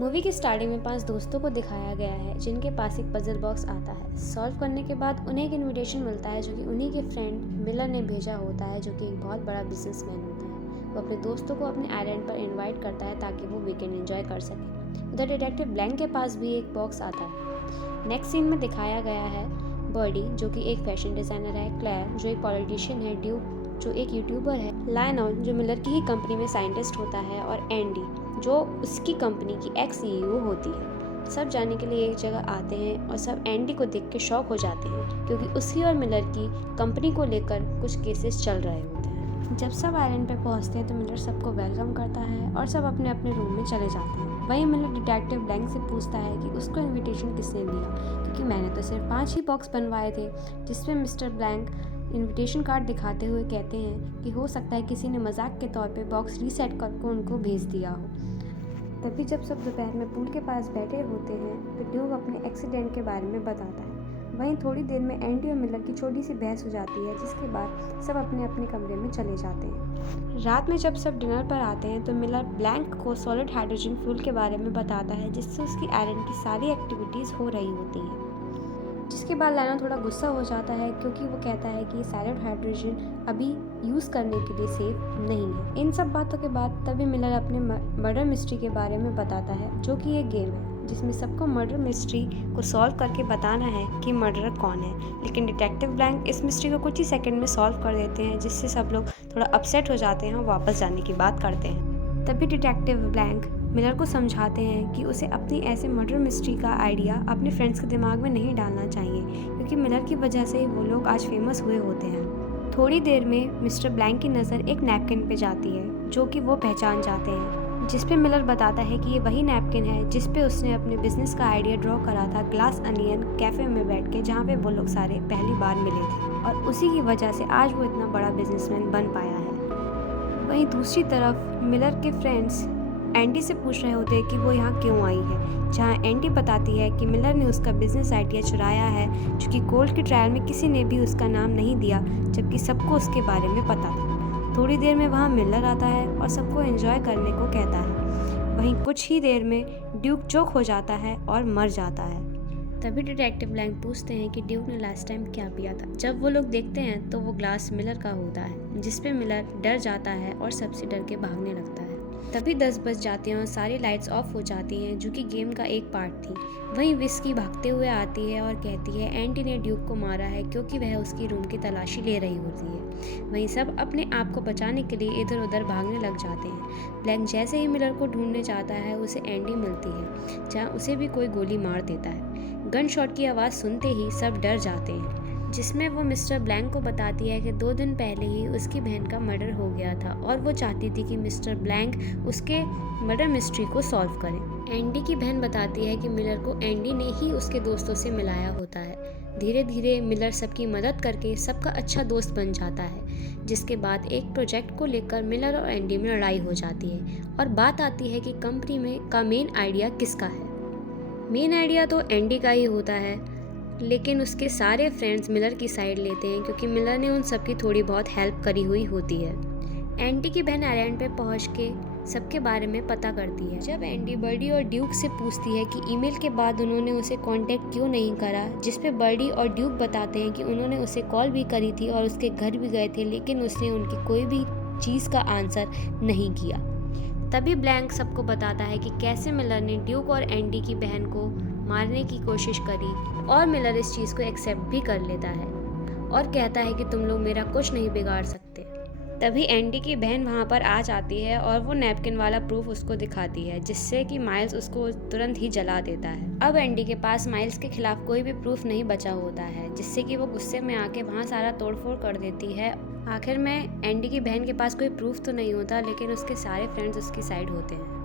Movie की starting में 5 दोस्तों को दिखाया गया है जिनके पास एक पजल बॉक्स आता है। सॉल्व करने के बाद उन्हें एक इनविटेशन मिलता है जो कि उन्हीं के फ्रेंड मिलर ने भेजा होता है, जो कि एक बहुत बड़ा बिजनेसमैन होता है। वो अपने दोस्तों को अपने आइलैंड पर इनवाइट करता है ताकि वो वीकेंड एंजॉय कर सकें। उधर डिटेक्टिव ब्लैंक के पास भी एक बॉक्स आता है। नेक्स्ट सीन में दिखाया गया है बर्डी, जो कि एक फैशन डिज़ाइनर है, क्लेयर जो एक पॉलिटिशियन है, ड्यूक जो एक यूट्यूबर है, लायनल जो मिलर की ही कंपनी में साइंटिस्ट होता है, और एंडी जो उसकी कंपनी की एक्स CEO होती है। सब जाने के लिए एक जगह आते हैं और सब एंडी को देख के शॉक हो जाते हैं, क्योंकि उसकी और मिलर की कंपनी को लेकर कुछ केसेस चल रहे होते हैं। जब सब आइलैंड पे पहुंचते हैं तो मिलर सबको वेलकम करता है और सब अपने अपने रूम में चले जाते हैं। वहीं मिलर डिटेक्टिव ब्लैंक से पूछता है कि उसको इनविटेशन किसने दिया, क्योंकि मैंने तो सिर्फ 5 ही बॉक्स बनवाए थे, जिसमें मिस्टर ब्लैंक इनविटेशन कार्ड दिखाते हुए कहते हैं कि हो सकता है किसी ने मजाक के तौर पे बॉक्स रीसेट करके उनको भेज दिया हो। तभी जब सब दोपहर में पूल के पास बैठे होते हैं तो ड्यूक अपने एक्सीडेंट के बारे में बताता है। वहीं थोड़ी देर में एंडी और मिलर की छोटी सी बहस हो जाती है, जिसके बाद सब अपने अपने कमरे में चले जाते हैं। रात में जब सब डिनर पर आते हैं तो मिलर ब्लैंक को सॉलिड हाइड्रोजन फ्यूल के बारे में बताता है, जिससे उसकी आइलैंड की सारी एक्टिविटीज़ हो रही होती हैं। जिसके बाद लायनल थोड़ा गुस्सा हो जाता है, क्योंकि वो कहता है कि सॉलिड हाइड्रोजन अभी यूज़ करने के लिए सेफ नहीं है। इन सब बातों के बाद तभी मिलर अपने मर्डर मिस्ट्री के बारे में बताता है, जो कि एक गेम है जिसमें सबको मर्डर मिस्ट्री को सॉल्व करके बताना है कि मर्डरर कौन है। लेकिन डिटेक्टिव ब्लैंक इस मिस्ट्री को कुछ ही सेकंड में सॉल्व कर देते हैं, जिससे सब लोग थोड़ा अपसेट हो जाते हैं और वापस जाने की बात करते हैं। तभी डिटेक्टिव ब्लैंक मिलर को समझाते हैं कि उसे अपनी ऐसे मर्डर मिस्ट्री का आइडिया अपने फ्रेंड्स के दिमाग में नहीं डालना चाहिए, क्योंकि मिलर की वजह से वो लोग आज फेमस हुए होते हैं। थोड़ी देर में मिस्टर ब्लैंक की नज़र एक नैपकिन पे जाती है, जो कि वो पहचान जाते हैं, जिस पे मिलर बताता है कि ये वही नैपकिन है जिस पे उसने अपने बिजनेस का आइडिया ड्रॉ करा था ग्लास अनियन कैफ़े में बैठ के, जहाँ पे वो लोग सारे पहली बार मिले थे, और उसी की वजह से आज वो इतना बड़ा बिजनेसमैन बन पाया है। वहीं दूसरी तरफ मिलर के फ्रेंड्स एंडी से पूछ रहे होते हैं कि वो यहाँ क्यों आई है, जहाँ एंडी बताती है कि मिलर ने उसका बिजनेस आइडिया चुराया है, क्योंकि कोर्ट के ट्रायल में किसी ने भी उसका नाम नहीं दिया, जबकि सबको उसके बारे में पता था। थोड़ी देर में वहाँ मिलर आता है और सबको एंजॉय करने को कहता है। वहीं कुछ ही देर में ड्यूक चोक हो जाता है और मर जाता है। तभी डिटेक्टिव ब्लैंक पूछते हैं कि ड्यूक ने लास्ट टाइम क्या पिया था। जब वो लोग देखते हैं तो वो ग्लास मिलर का होता है, जिस पे मिलर डर जाता है और सबसे डर के भागने लगता है। तभी 10 बज जाते हैं और सारी लाइट्स ऑफ हो जाती हैं, जो कि गेम का एक पार्ट थी। वहीं विस्की भागते हुए आती है और कहती है एंडी ने ड्यूक को मारा है, क्योंकि वह उसकी रूम की तलाशी ले रही होती है। वहीं सब अपने आप को बचाने के लिए इधर उधर भागने लग जाते हैं। ब्लैंक जैसे ही मिलर को ढूंढने जाता है, उसे एंडी मिलती है, जहाँ उसे भी कोई गोली मार देता है। गन शॉट की आवाज़ सुनते ही सब डर जाते हैं, जिसमें वो मिस्टर ब्लैंक को बताती है कि 2 दिन पहले ही उसकी बहन का मर्डर हो गया था और वो चाहती थी कि मिस्टर ब्लैंक उसके मर्डर मिस्ट्री को सॉल्व करे। एंडी की बहन बताती है कि मिलर को एंडी ने ही उसके दोस्तों से मिलाया होता है। धीरे धीरे मिलर सबकी मदद करके सबका अच्छा दोस्त बन जाता है, जिसके बाद एक प्रोजेक्ट को लेकर मिलर और एंडी में लड़ाई हो जाती है और बात आती है कि कंपनी में का मेन आइडिया किसका है। मेन आइडिया तो एंडी का ही होता है, लेकिन उसके सारे फ्रेंड्स मिलर की साइड लेते हैं, क्योंकि मिलर ने उन सबकी थोड़ी बहुत हेल्प करी हुई होती है। एंडी की बहन आइलैंड पे पहुंच के सबके बारे में पता करती है। जब एंडी बर्डी और ड्यूक से पूछती है कि ईमेल के बाद उन्होंने उसे कांटेक्ट क्यों नहीं करा, जिस पे बर्डी और ड्यूक बताते हैं कि उन्होंने उसे कॉल भी करी थी और उसके घर भी गए थे, लेकिन उसने उनकी कोई भी चीज़ का आंसर नहीं किया। तभी ब्लैंक सबको बताता है कि कैसे मिलर ने ड्यूक और एंडी की बहन को मारने की कोशिश करी, और मिलर इस चीज़ को एक्सेप्ट भी कर लेता है और कहता है कि तुम लोग मेरा कुछ नहीं बिगाड़ सकते। तभी एंडी की बहन वहाँ पर आ जाती है और वो नैपकिन वाला प्रूफ उसको दिखाती है, जिससे कि माइल्स उसको तुरंत ही जला देता है। अब एंडी के पास माइल्स के खिलाफ कोई भी प्रूफ नहीं बचा होता है, जिससे कि वो गुस्से में आके वहाँ सारा तोड़फोड़ कर देती है। आखिर में एंडी की बहन के पास कोई प्रूफ तो नहीं होता, लेकिन उसके सारे फ्रेंड्स उसकी साइड होते हैं।